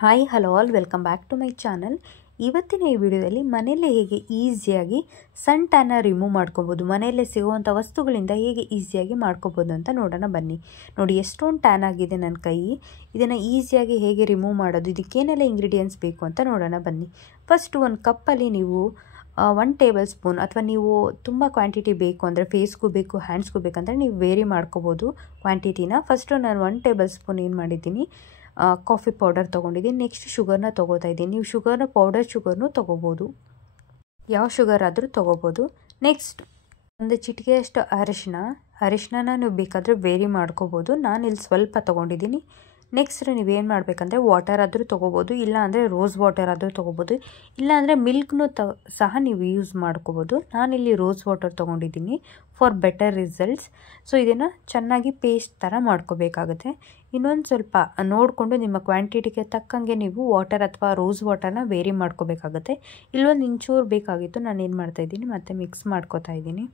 Hi hello all welcome back to my channel. ಇವತ್ತಿನ ಈ ವಿಡಿಯೋದಲ್ಲಿ ಮನೆಯಲ್ಲೇ ಹೇಗೆ ಈಸಿಯಾಗಿ ಸನ್ ಟ್ಯಾನ್ನ ರಿಮೂವ್ ಮಾಡ್ಕೋಬೋದು, ಮನೆಯಲ್ಲೇ ಸಿಗುವಂಥ ವಸ್ತುಗಳಿಂದ ಹೇಗೆ ಈಸಿಯಾಗಿ ಮಾಡ್ಕೋಬೋದು ಅಂತ ನೋಡೋಣ ಬನ್ನಿ. ನೋಡಿ ಎಷ್ಟೊಂದು ಟ್ಯಾನ್ ಆಗಿದೆ ನನ್ನ ಕೈ. ಇದನ್ನು ಈಸಿಯಾಗಿ ಹೇಗೆ ರಿಮೂವ್ ಮಾಡೋದು, ಇದಕ್ಕೇನೆಲ್ಲ ಇಂಗ್ರೀಡಿಯೆಂಟ್ಸ್ ಬೇಕು ಅಂತ ನೋಡೋಣ ಬನ್ನಿ. ಫಸ್ಟ್ ಒಂದು ಕಪ್ಪಲ್ಲಿ ನೀವು 1 ಟೇಬಲ್ ಸ್ಪೂನ್ ಅಥವಾ ನೀವು ತುಂಬ ಕ್ವಾಂಟಿಟಿ ಬೇಕು ಅಂದರೆ ಫೇಸ್ಗೂ ಬೇಕು ಹ್ಯಾಂಡ್ಸ್ಗೂ ಬೇಕಂದರೆ ನೀವು ವೇರಿ ಮಾಡ್ಕೋಬೋದು ಕ್ವಾಂಟಿಟಿನ. ಫಸ್ಟು ನಾನು 1 ಟೇಬಲ್ ಸ್ಪೂನ್ ಏನು ಮಾಡಿದ್ದೀನಿ, ಕಾಫಿ ಪೌಡರ್ ತೊಗೊಂಡಿದ್ದೀನಿ. ನೆಕ್ಸ್ಟ್ ಶುಗರ್ನ ತೊಗೋತಾ ಇದ್ದೀನಿ. ನೀವು ಶುಗರ್ನ ಪೌಡರ್ ಶುಗರ್ನು ತೊಗೋಬೋದು, ಯಾವ ಶುಗರ್ ಆದರೂ ತೊಗೋಬೋದು. ನೆಕ್ಸ್ಟ್ ಒಂದು ಚಿಟಿಕೆಯಷ್ಟು ಅರಿಶಿನ ನೀವು ಬೇಕಾದರೆ ವೇರಿ ಮಾಡ್ಕೋಬೋದು. ನಾನಿಲ್ಲಿ ಸ್ವಲ್ಪ ತೊಗೊಂಡಿದ್ದೀನಿ. ನೆಕ್ಸ್ಟ್ ನೀವೇನು ಮಾಡಬೇಕಂದ್ರೆ ವಾಟರ್ ಆದರೂ ತೊಗೋಬೋದು, ಇಲ್ಲ ಅಂದರೆ ರೋಸ್ ವಾಟರ್ ಆದರೂ ತೊಗೋಬೋದು, ಇಲ್ಲಾಂದರೆ ಮಿಲ್ಕ್ನೂ ಸಹ ನೀವು ಯೂಸ್ ಮಾಡ್ಕೋಬೋದು. ನಾನಿಲ್ಲಿ ರೋಸ್ ವಾಟರ್ ತೊಗೊಂಡಿದ್ದೀನಿ ಫಾರ್ ಬೆಟರ್ ರಿಸಲ್ಟ್ಸ್. ಸೊ ಇದನ್ನು ಚೆನ್ನಾಗಿ ಪೇಸ್ಟ್ ಥರ ಮಾಡ್ಕೋಬೇಕಾಗುತ್ತೆ. ಇನ್ನೊಂದು ಸ್ವಲ್ಪ ನೋಡಿಕೊಂಡು ನಿಮ್ಮ ಕ್ವಾಂಟಿಟಿಗೆ ತಕ್ಕಂಗೆ ನೀವು ವಾಟರ್ ಅಥವಾ ರೋಸ್ ವಾಟರ್ನ ವೇರಿ ಮಾಡ್ಕೋಬೇಕಾಗುತ್ತೆ. ಇಲ್ಲೊಂದು ಇಂಚೂರು ಬೇಕಾಗಿತ್ತು, ನಾನು ಏನು ಮಾಡ್ತಾಯಿದ್ದೀನಿ ಮತ್ತು ಮಿಕ್ಸ್ ಮಾಡ್ಕೋತಾ ಇದ್ದೀನಿ.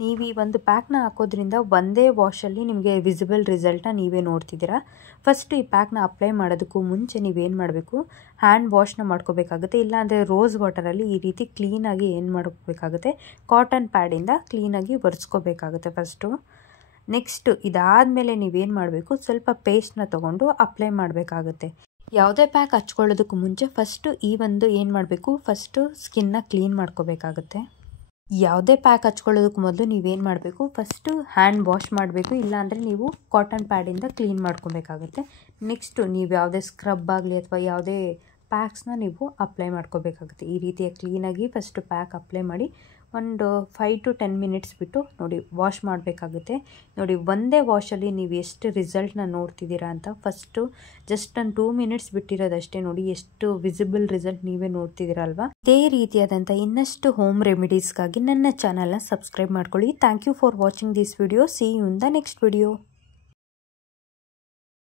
ನೀವು ಈ ಒಂದು ಪ್ಯಾಕ್ನ ಹಾಕೋದ್ರಿಂದ ಒಂದೇ ವಾಶಲ್ಲಿ ನಿಮಗೆ ವಿಸಿಬಲ್ ರಿಸಲ್ಟ್ನ ನೀವೇ ನೋಡ್ತಿದ್ದೀರಾ. ಫಸ್ಟು ಈ ಪ್ಯಾಕ್ನ ಅಪ್ಲೈ ಮಾಡೋದಕ್ಕೂ ಮುಂಚೆ ನೀವೇನು ಮಾಡಬೇಕು, ಹ್ಯಾಂಡ್ ವಾಶ್ನ ಮಾಡ್ಕೋಬೇಕಾಗುತ್ತೆ. ಇಲ್ಲಾಂದರೆ ರೋಸ್ ವಾಟರಲ್ಲಿ ಈ ರೀತಿ ಕ್ಲೀನಾಗಿ ಏನು ಮಾಡ್ಕೋಬೇಕಾಗುತ್ತೆ, ಕಾಟನ್ ಪ್ಯಾಡಿಂದ ಕ್ಲೀನಾಗಿ ಒರೆಸ್ಕೋಬೇಕಾಗುತ್ತೆ ಫಸ್ಟು. ನೆಕ್ಸ್ಟು ಇದಾದಮೇಲೆ ನೀವೇನು ಮಾಡಬೇಕು, ಸ್ವಲ್ಪ ಪೇಸ್ಟ್ನ ತೊಗೊಂಡು ಅಪ್ಲೈ ಮಾಡಬೇಕಾಗುತ್ತೆ. ಯಾವುದೇ ಪ್ಯಾಕ್ ಹಚ್ಕೊಳ್ಳೋದಕ್ಕೂ ಮುಂಚೆ ಫಸ್ಟು ಈ ಒಂದು ಏನು ಮಾಡಬೇಕು, ಫಸ್ಟು ಸ್ಕಿನ್ನ ಕ್ಲೀನ್ ಮಾಡ್ಕೋಬೇಕಾಗುತ್ತೆ. ಯಾವುದೇ ಪ್ಯಾಕ್ ಹಚ್ಕೊಳ್ಳೋದಕ್ಕೆ ಮೊದಲು ನೀವೇನು ಮಾಡಬೇಕು, ಫಸ್ಟು ಹ್ಯಾಂಡ್ ವಾಶ್ ಮಾಡಬೇಕು, ಇಲ್ಲಾಂದರೆ ನೀವು ಕಾಟನ್ ಪ್ಯಾಡಿಂದ ಕ್ಲೀನ್ ಮಾಡ್ಕೋಬೇಕಾಗುತ್ತೆ. ನೆಕ್ಸ್ಟು ನೀವು ಯಾವುದೇ ಸ್ಕ್ರಬ್ ಆಗಲಿ ಅಥವಾ ಯಾವುದೇ ಪ್ಯಾಕ್ಸ್ನ ನೀವು ಅಪ್ಲೈ ಮಾಡ್ಕೋಬೇಕಾಗುತ್ತೆ. ಈ ರೀತಿಯಾಗಿ ಕ್ಲೀನಾಗಿ ಫಸ್ಟು ಪ್ಯಾಕ್ ಅಪ್ಲೈ ಮಾಡಿ ಒಂದು 5 to 10 ಮಿನಿಟ್ಸ್ ಬಿಟ್ಟು ನೋಡಿ ವಾಶ್ ಮಾಡಬೇಕಾಗುತ್ತೆ. ನೋಡಿ ಒಂದೇ ವಾಶಲ್ಲಿ ನೀವು ಎಷ್ಟು ರಿಸಲ್ಟ್ನ ನೋಡ್ತಿದ್ದೀರಾ ಅಂತ. ಫಸ್ಟು ಜಸ್ಟ್ ಒಂದು 2 ಮಿನಿಟ್ಸ್ ಬಿಟ್ಟಿರೋದಷ್ಟೇ, ನೋಡಿ ಎಷ್ಟು ವಿಸಿಬಲ್ ರಿಸಲ್ಟ್ ನೀವೇ ನೋಡ್ತಿದ್ದೀರಲ್ವಾ. ಇದೇ ರೀತಿಯಾದಂಥ ಇನ್ನಷ್ಟು ಹೋಮ್ ರೆಮಿಡೀಸ್ಗಾಗಿ ನನ್ನ ಚಾನಲ್ನ ಸಬ್ಸ್ಕ್ರೈಬ್ ಮಾಡ್ಕೊಳ್ಳಿ. Thank you for watching this video. See you in the next video.